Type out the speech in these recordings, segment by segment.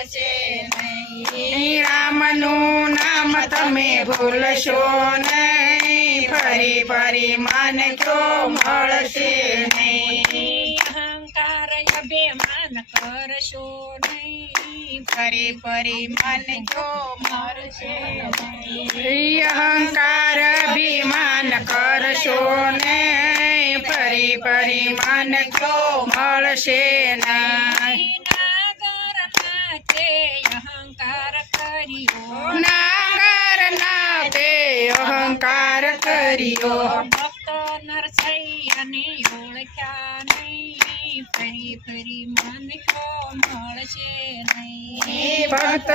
મળશે નહીં રામનું નામ તમે ભૂલશો નહીં ફરી ફરી મન જો મળશે નહીં અહંકાર અભિમાન કરશો નહીં ફરી ફરી મન જો મળશે નહીં અહંકાર અભિમાન કરશો નહીં ફરી ફરી મન જો મળશે નહીં નાગર નાચે અહંકાર કર્યો નાગર નાતે અહંકાર કર્યો ભક્ત નરસૈયાને ઓળખ્યા નહીં ફરી ફરી મન જો મળશે નહીં ભક્ત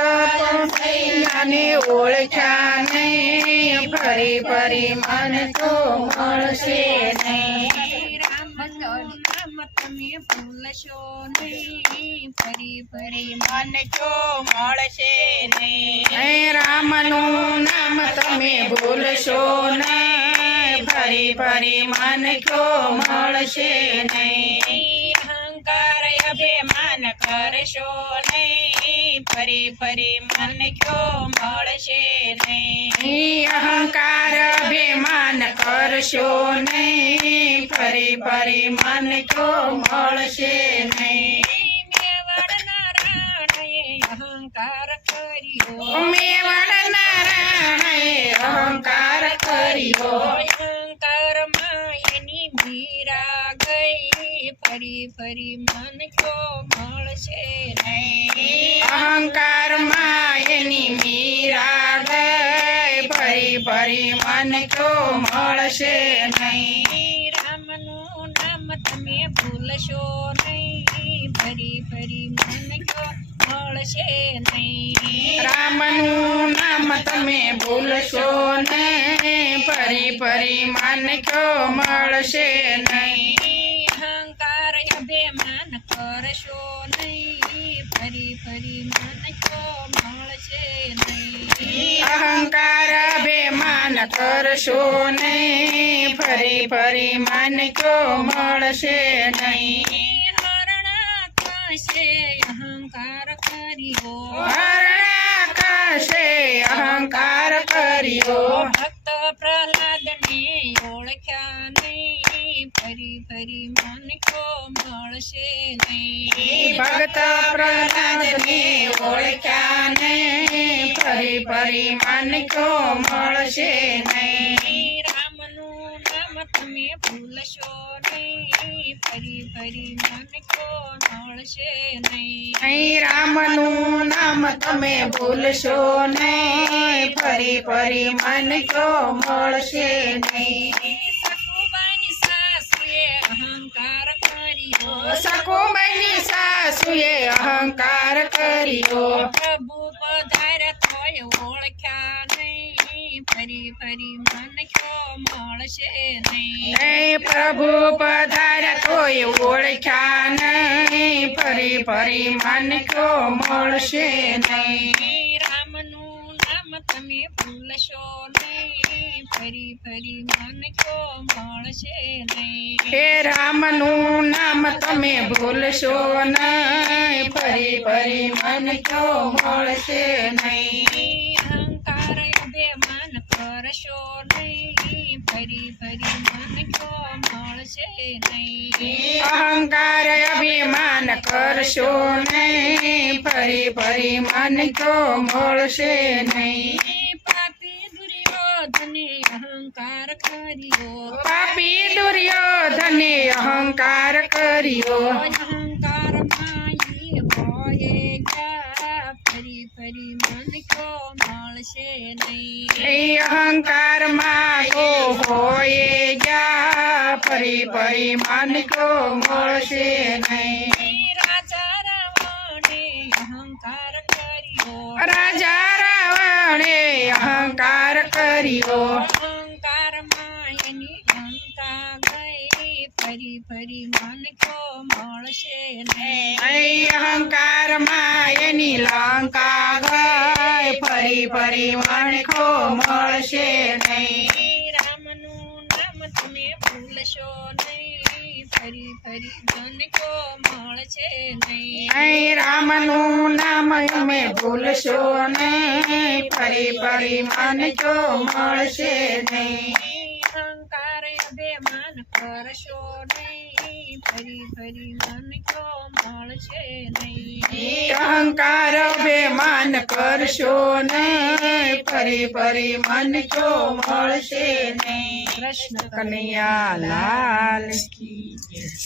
કનૈયાને ઓળખ્યા નહીં ફરી ફરી મન તો મળશે નહીં રામનું નામ તમે ભૂલશો નહીં ફરી ફરી મન જો મળશે નહીં રામનું નામ તમે ભૂલશો નહીં ફરી ફરી મન તો મળશે નહીં અહંકાર અભિમાન કરશો નહીં ફરી ફરી મન જો મળશે નહીં અહંકાર અભિમાન કરશો નહીં ફરી ફરી મન તો મળશે નહીં મેવાડના રાણાએ અહંકાર કર્યો મેવાડ નારાયણે અહંકાર કર્યો અહંકારમાં એની મીરા ગઈ ફરી ફરી મન જો મળશે નહીં અહંકારમાં એની મીરા ગઈ ફરી ફરી મન તો મળશે નહીં રામનું નામ તમે ભૂલશો નહીં ફરી ફરી મન જો મળશે નહીં રામનું નામ તમે ભૂલશો નહીં ફરી ફરી મન તો મળશે નહીં અહંકાર અભિમાન કરશો નહીં ફરી ફરી મન જો મળશે નહીં અહંકાર અભિમાન કરશો નહીં ફરી ફરી મન તો મળશે નહીં હરણા કશે અહંકાર કર્યો હરણાકાશે અહંકાર કર્યો ભક્ત પ્રહલાદને ઓળખ્યા નહીં ફરી ફરી મન જો મળશે નહીં ભક્ત પ્રહલાદને ઓળખ્યા નહીં ફરી ફરી મન તો મળશે નહીં રામનું નામ તમે ભૂલશો નહીં ફરી ફરી મન જો મળશે નહીં રામનું નામ તમે ભૂલશો નહીં ફરી ફરી મન તો મળશે નહીં સખુબાની સાસુએ અહંકાર કર્યો સખુબાઈની સાસુએ અહંકાર કર્યો પ્રભુ પધાર્યા તોય ઓળખ્યા નહીં ફરી ફરી મન જો મળશે નહીં પ્રભુ પધાર્યા તોય ઓળખ્યા નહીં ફરી ફરી મન તો મળશે નહીં રામનું નામ તમે ભૂલશો નહીં ફરી ફરી મન જો મળશે નહીં હે રામનું નામ તમે ભૂલશો નહીં ફરી ફરી મન તો મળશે નહીં અહંકાર અભિમાન કરશો નહીં ફરી ફરી મન જો મળશે નહીં અહંકાર અભિમાન કરશો નહીં ફરી ફરી મન તો મળશે નહીં પાપી દુર્યોધને અહંકાર કર્યો પાપી દુર્યોધને અહંકાર કર્યો અહંકાર માયે ભોયે ગયા ફરી ફરી મન જો મળશે નહીં અહંકારમાં તો હોય ગયા ફરી ફરી મન તો મળશે નહીં રાજા રાવણે અહંકાર કર્યો રાજા રાવણે અહંકાર કર્યો અહંકારમાં એની લંકા ગઈ ફરી ફરી મન જો મળશે નહીં અહંકારમાં એની લંકા ગઈ ફરી ફરી મન તો મળશે નહીં રામનું નામ તમે ભૂલશો નહીં ફરી ફરી મન જો મળશે મળશે નહીં અહીં રામનું નામ અમે ભૂલશો નહીં ફરી ફરી માનજો મળશે નહીં અહંકાર અભિમાન કરશો નહીં ફરી ફરી મનજો મળશે નહીં અહંકાર અભિમાન કરશો નહીં ફરી ફરી મનજો મળશે નહીં કૃષ્ણ કનૈયા લાલ કી જય.